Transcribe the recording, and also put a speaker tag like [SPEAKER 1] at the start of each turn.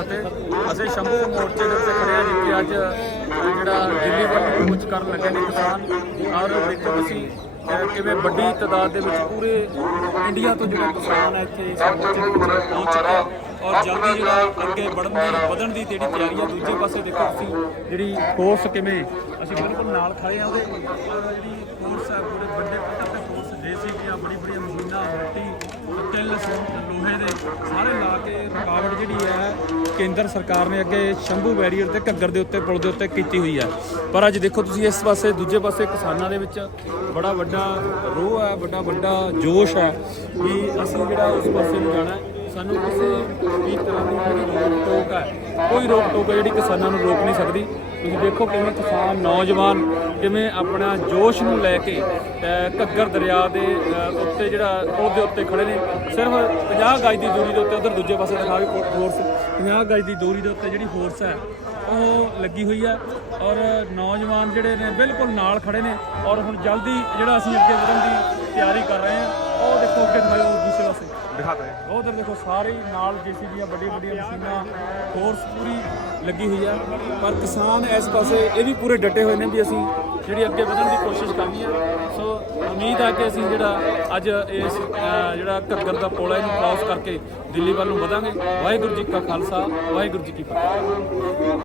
[SPEAKER 1] ਫਤਿਹ ਅਸੀਂ ਸ਼ੰਭੂ ਮੋਰਚੇ ਦੇ ਉੱਤੇ ਖੜੇ ਹਾਂ ਜਿੱਥੇ ਅੱਜ ਜਿਹੜਾ ਦਿੱਲੀ ਵੱਲ ਕੂਚ ਕਰਨ ਲੱਗੇ ਨੇ ਕਿਸਾਨ, ਔਰ ਦੇਖੋ ਤੁਸੀਂ ਅਹ, ਕਿਵੇਂ ਵੱਡੀ ਤਾਦਾਦ ਦੇ ਵਿੱਚ ਪੂਰੇ ਇੰਡੀਆ ਤੋਂ ਜਿਹੜੇ ਕਿਸਾਨ ਹੈ ਇੱਥੇ ਇਸ ਪਹੁੰਚ ਚੁੱਕੇ ਔਰ ਜਲਦੀ ਜਿਹੜਾ ਅੱਗੇ ਵਧਣ ਦੀ ਵਧਣ ਦੀ ਜਿਹੜੀ ਤਿਆਰੀ ਹੈ ਦੂਜੇ ਪਾਸੇ ਦੇਖੋ ਤੁਸੀਂ ਜਿਹੜੀ ਫੋਰਸ ਕਿਵੇਂ, ਅਸੀਂ ਬਿਲਕੁਲ ਨਾਲ ਖੜੇ ਆ ਉਹਦੇ। ਔਰ ਜਿਹੜੀ ਫੋਰਸ ਹੈ ਪੂਰੇ ਵੱਡੇ ਪੱਧਰ ਤੇ ਫੋਰਸ ਜੇਸੀਬੀਆਂ ਬੜੀ ਬੜੀਆਂ ਮਸ਼ੀਨਾਂ ਮਿੱਟੀ ਤਿਲ, ਲੋਹੇ ਦੇ ਸਾਰੇ ਲਾ ਕੇ ਰੁਕਾਵਟ ਜਿਹੜੀ ਹੈ ਕੇਂਦਰ ਸਰਕਾਰ ਨੇ ਅੱਗੇ ਸ਼ੰਭੂ ਬੈਰੀਅਰ ਤੇ ਘੱਗਰ ਦੇ ਉੱਤੇ, ਪੁਲ ਦੇ ਉੱਤੇ ਕੀਤੀ ਹੋਈ ਹੈ। ਪਰ ਅੱਜ ਦੇਖੋ ਤੁਸੀਂ ਇਸ ਪਾਸੇ, ਦੂਜੇ ਪਾਸੇ ਕਿਸਾਨਾਂ ਦੇ ਵਿੱਚ ਬੜਾ ਵੱਡਾ ਰੋਹ ਹੈ, ਵੱਡਾ ਵੱਡਾ ਜੋਸ਼ ਹੈ ਕਿ ਅਸੀਂ ਜਿਹੜਾ ਉਸ ਪਾਸੇ ਨੂੰ ਜਾਣਾ ਹੈ, ਸਾਨੂੰ ਕਿਸੇ ਵੀ ਤਰ੍ਹਾਂ ਦੀ ਜਿਹੜੀ ਰੋਕ ਟੋਕ ਕੋਈ ਰੋਕ ਟੋਕ ਹੈ ਜਿਹੜੀ ਕਿਸਾਨਾਂ ਨੂੰ ਰੋਕ ਨਹੀਂ ਸਕਦੀ। ਤੁਸੀਂ ਦੇਖੋ ਕਿਵੇਂ ਕਿਸਾਨ, ਨੌਜਵਾਨ ਕਿਵੇਂ ਆਪਣਾ ਜੋਸ਼ ਨੂੰ ਲੈ ਕੇ ਘੱਗਰ ਦਰਿਆ ਦੇ ਉੱਤੇ ਜਿਹੜਾ ਪੁਲ ਦੇ ਉੱਤੇ ਖੜੇ ਨੇ। ਸਿਰਫ 50 ਗਜ ਦੀ ਦੂਰੀ ਦੇ ਉੱਤੇ ਉਧਰ ਦੂਜੇ ਪਾਸੇ ਦਿਖਾ ਵੀ ਫੋਰਸ 50 ਗਜ ਦੀ ਦੂਰੀ ਦੇ ਉੱਤੇ ਜਿਹੜੀ ਫੋਰਸ ਹੈ, ਉਹ ਲੱਗੀ ਹੋਈ ਹੈ ਔਰ ਨੌਜਵਾਨ ਜਿਹੜੇ ਨੇ ਬਿਲਕੁਲ ਨਾਲ ਖੜੇ ਨੇ ਔਰ ਹੁਣ ਜਲਦੀ ਜਿਹੜਾ ਅਸੀਂ ਅੱਗੇ ਵਧਣ ਦੀ ਤਿਆਰੀ ਕਰ ਰਹੇ ਹਾਂ ਉਹ ਦੇਖੋ ਅੱਗੇ ਦਿਖਾਓ ਦੂਸਰੇ ਪਾਸੇ
[SPEAKER 2] ਦਿਖਾਤਾ ਹੈ।
[SPEAKER 1] ਉਧਰ ਦੇਖੋ ਸਾਰੇ ਹੀ ਨਾਲ ਦੀਆਂ ਵੱਡੀਆਂ ਵੱਡੀਆਂ ਮਸ਼ੀਨਾਂ ਫੋਰਸ ਪੂਰੀ ਲੱਗੀ ਹੋਈ ਆ। ਪਰ ਕਿਸਾਨ ਇਸ ਪਾਸੇ ਇਹ ਵੀ ਪੂਰੇ ਡਟੇ ਹੋਏ ਨੇ ਵੀ ਅਸੀਂ ਜਿਹੜੀ ਅੱਗੇ ਵਧਣ ਦੀ ਕੋਸ਼ਿਸ਼ ਕਰਨੀ ਆ। ਸੋ ਉਮੀਦ ਆ ਕਿ ਅਸੀਂ ਜਿਹੜਾ ਅੱਜ ਇਸ ਜਿਹੜਾ ਘੱਗਰ ਦਾ ਪੁਲ ਹੈ ਇਹਨੂੰ ਕ੍ਰਾਸ ਕਰਕੇ ਦਿੱਲੀ ਵੱਲ ਨੂੰ ਵਧਾਂਗੇ। ਵਾਹਿਗੁਰੂ ਜੀ ਕਾ ਖਾਲਸਾ, ਵਾਹਿਗੁਰੂ ਜੀ ਕੀ ਫਤਿਹ।